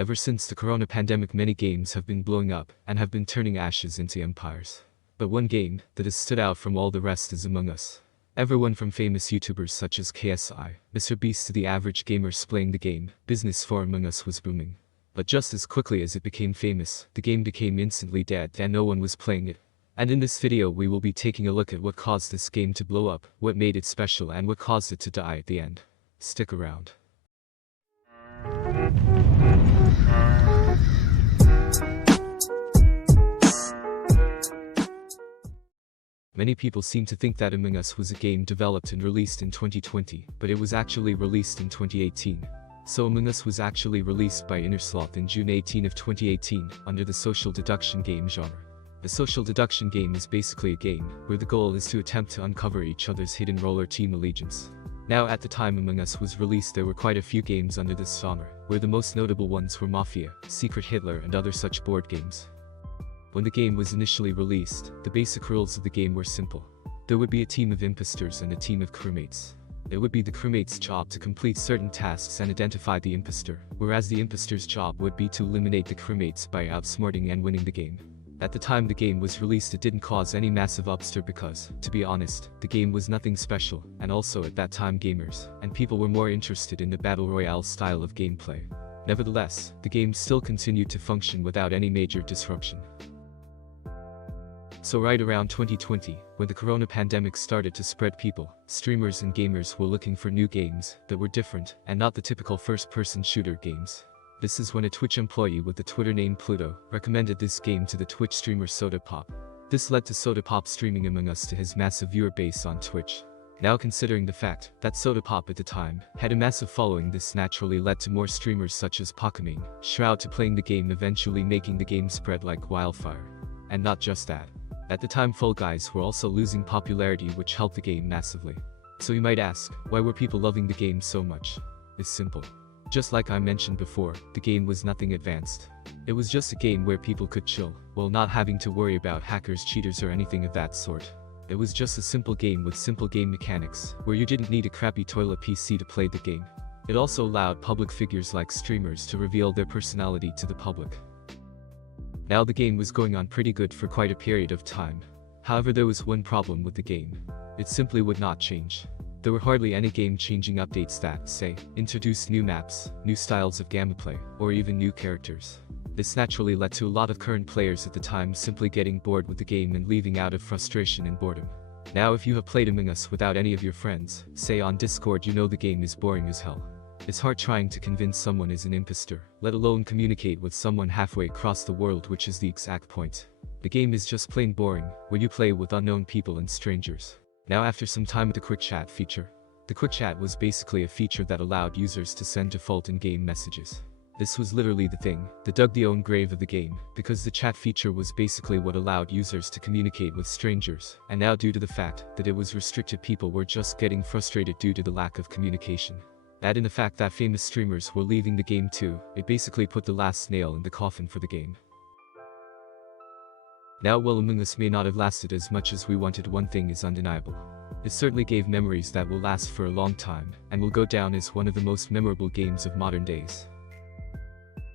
Ever since the corona pandemic, many games have been blowing up and have been turning ashes into empires. But one game that has stood out from all the rest is Among Us. Everyone from famous YouTubers such as KSI, Mr. Beast to the average gamers playing the game, business for Among Us was booming. But just as quickly as it became famous, the game became instantly dead and no one was playing it. And in this video we will be taking a look at what caused this game to blow up, what made it special and what caused it to die at the end. Stick around. Many people seem to think that Among Us was a game developed and released in 2020, but it was actually released in 2018. So Among Us was actually released by Innersloth in June 18 of 2018, under the social deduction game genre. The social deduction game is basically a game where the goal is to attempt to uncover each other's hidden role or team allegiance. Now at the time Among Us was released there were quite a few games under this genre, where the most notable ones were Mafia, Secret Hitler and other such board games. When the game was initially released, the basic rules of the game were simple. There would be a team of imposters and a team of crewmates. It would be the crewmate's job to complete certain tasks and identify the impostor, whereas the impostor's job would be to eliminate the crewmates by outsmarting and winning the game. At the time the game was released it didn't cause any massive upstir because, to be honest, the game was nothing special, and also at that time gamers and people were more interested in the battle royale style of gameplay. Nevertheless, the game still continued to function without any major disruption. So right around 2020, when the corona pandemic started to spread, people, streamers and gamers were looking for new games that were different and not the typical first-person shooter games. This is when a Twitch employee with the Twitter name Pluto recommended this game to the Twitch streamer SodaPop. This led to SodaPop streaming Among Us to his massive viewer base on Twitch. Now considering the fact that SodaPop at the time had a massive following, this naturally led to more streamers such as Pokimane, Shroud to playing the game, eventually making the game spread like wildfire. And not just that. At the time Fall Guys were also losing popularity, which helped the game massively. So you might ask, why were people loving the game so much? It's simple. Just like I mentioned before, the game was nothing advanced. It was just a game where people could chill, while not having to worry about hackers, cheaters or anything of that sort. It was just a simple game with simple game mechanics, where you didn't need a crappy toilet PC to play the game. It also allowed public figures like streamers to reveal their personality to the public. Now the game was going on pretty good for quite a period of time. However, there was one problem with the game. It simply would not change. There were hardly any game-changing updates that, say, introduced new maps, new styles of gameplay, or even new characters. This naturally led to a lot of current players at the time simply getting bored with the game and leaving out of frustration and boredom. Now if you have played Among Us without any of your friends, say on Discord, you know the game is boring as hell. It's hard trying to convince someone is an imposter, let alone communicate with someone halfway across the world, which is the exact point. The game is just plain boring when you play with unknown people and strangers. Now after some time with the quick chat feature. The quick chat was basically a feature that allowed users to send default in-game messages. This was literally the thing that dug the own grave of the game, because the chat feature was basically what allowed users to communicate with strangers, and now due to the fact that it was restricted, people were just getting frustrated due to the lack of communication. Add in the fact that famous streamers were leaving the game too, it basically put the last nail in the coffin for the game. Now while Among Us may not have lasted as much as we wanted, one thing is undeniable. It certainly gave memories that will last for a long time, and will go down as one of the most memorable games of modern days.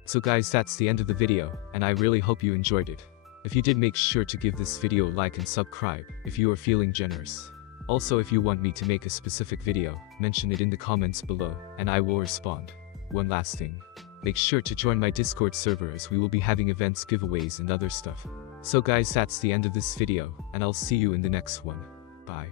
So guys, that's the end of the video, and I really hope you enjoyed it. If you did, make sure to give this video a like and subscribe, if you are feeling generous. Also, if you want me to make a specific video, mention it in the comments below, and I will respond. One last thing. Make sure to join my Discord server as we will be having events, giveaways and other stuff. So guys, that's the end of this video, and I'll see you in the next one. Bye.